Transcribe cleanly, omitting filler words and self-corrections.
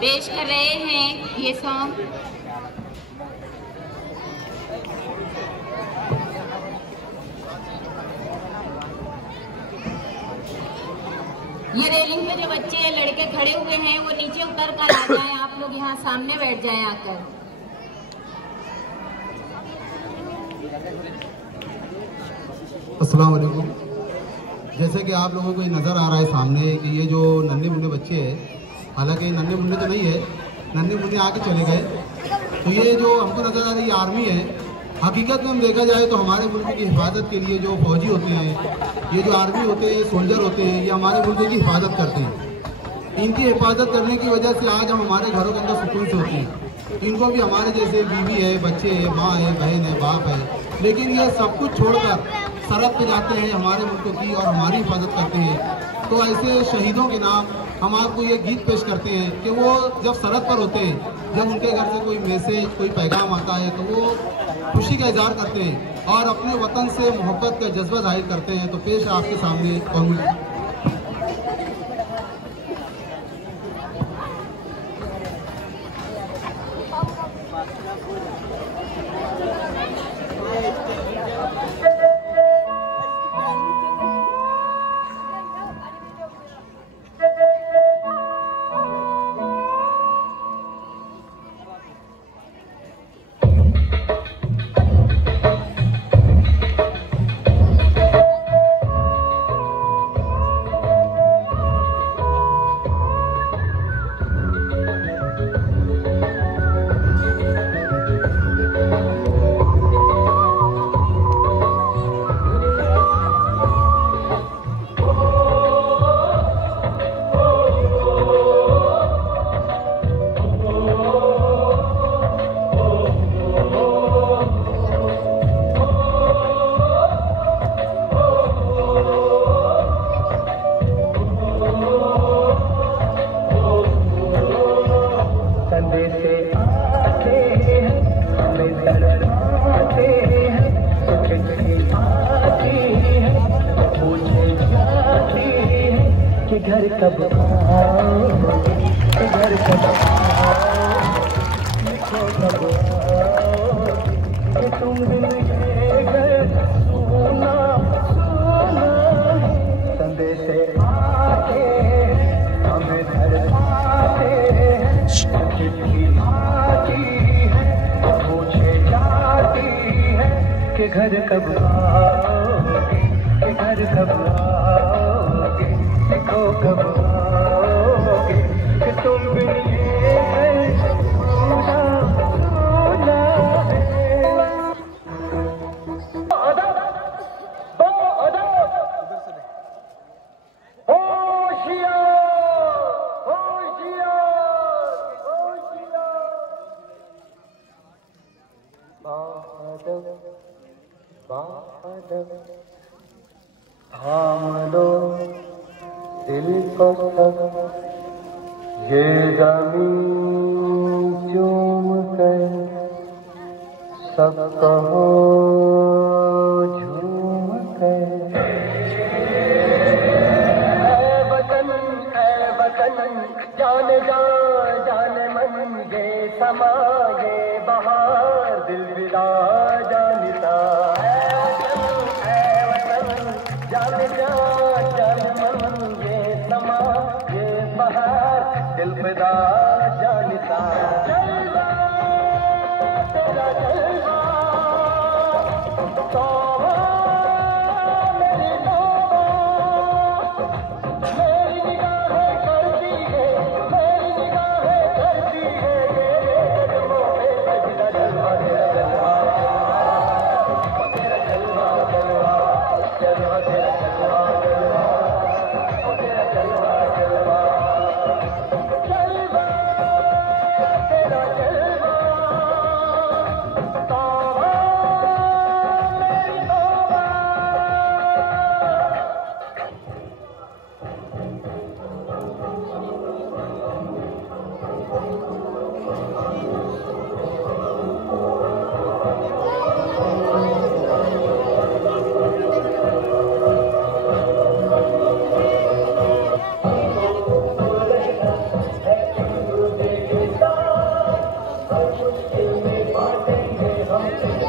पेश कर रहे हैं ये सॉन्ग। ये रेलिंग पे जो बच्चे लड़के खड़े हुए हैं वो नीचे उतर कर आ जाएं, आप लोग यहाँ सामने बैठ जाएं आकर। अस्सलाम वालेकुम। जैसे कि आप लोगों को ये नज़र आ रहा है सामने कि ये जो नन्हे मुन्ने बच्चे हैं, हालांकि नन्हे मुन्ने तो नहीं है, नन्हे मुन्ने आके चले गए। तो ये जो हमको नज़र आ रही है आर्मी है। हकीकत में हम देखा जाए तो हमारे मुल्क की हिफाजत के लिए जो फौजी होते हैं, ये जो आर्मी होते हैं, सोल्जर होते हैं, ये हमारे मुल्क की हिफाजत करते हैं। इनकी हिफाजत करने की वजह से आज हम हमारे घरों के अंदर सुकून से होते हैं। इनको भी हमारे जैसे बीवी है, बच्चे हैं, माँ है, बहन है, बाप है, लेकिन ये सब कुछ छोड़कर सरहद पे जाते हैं हमारे मुल्क की और हमारी हिफाजत करते हैं। तो ऐसे शहीदों के नाम हम आपको ये गीत पेश करते हैं कि वो जब सरहद पर होते हैं, जब उनके घर से कोई मैसेज, कोई पैगाम आता है, तो वो खुशी का इजहार करते हैं और अपने वतन से मोहब्बत का जज्बा जाहिर करते हैं। तो पेश आपके सामने कौमी घर कब आओगे, घर कब आओगे, कब आओगे, तुम बिन ये घर सोना सोना है। संदेशे आते हमें धड़काते हैं, चिट्ठी आती है, पूछे जाती है कि घर कब आओगे, कि घर कब आओगे, कब आओगे, कि तुम बिन ये घर सोना सोना है। थाम लो दिल को सब, ये ज़मीं चूम कर सब कहो झूम कर। ऐ वतन जाने जा जाने मन, ये समा ये बहार दिल विदा जानता। ऐ वतन जाने जा जाने मन, ये समा ये बहार दिल विदा जानता। जलवा तेरा जलवा तौबा मेरी तौबा, मेरी निगाहें करती है, मेरी निगाहें करती है, तेरे कदमों पे सजदा। जलवा तेरा जलवा, तेरा जलवा जलवा जलवा, तेरा जलवा जलवा, तेरा जलवा जलवा, जलवा तेरा जलवा तौबा मेरी अपने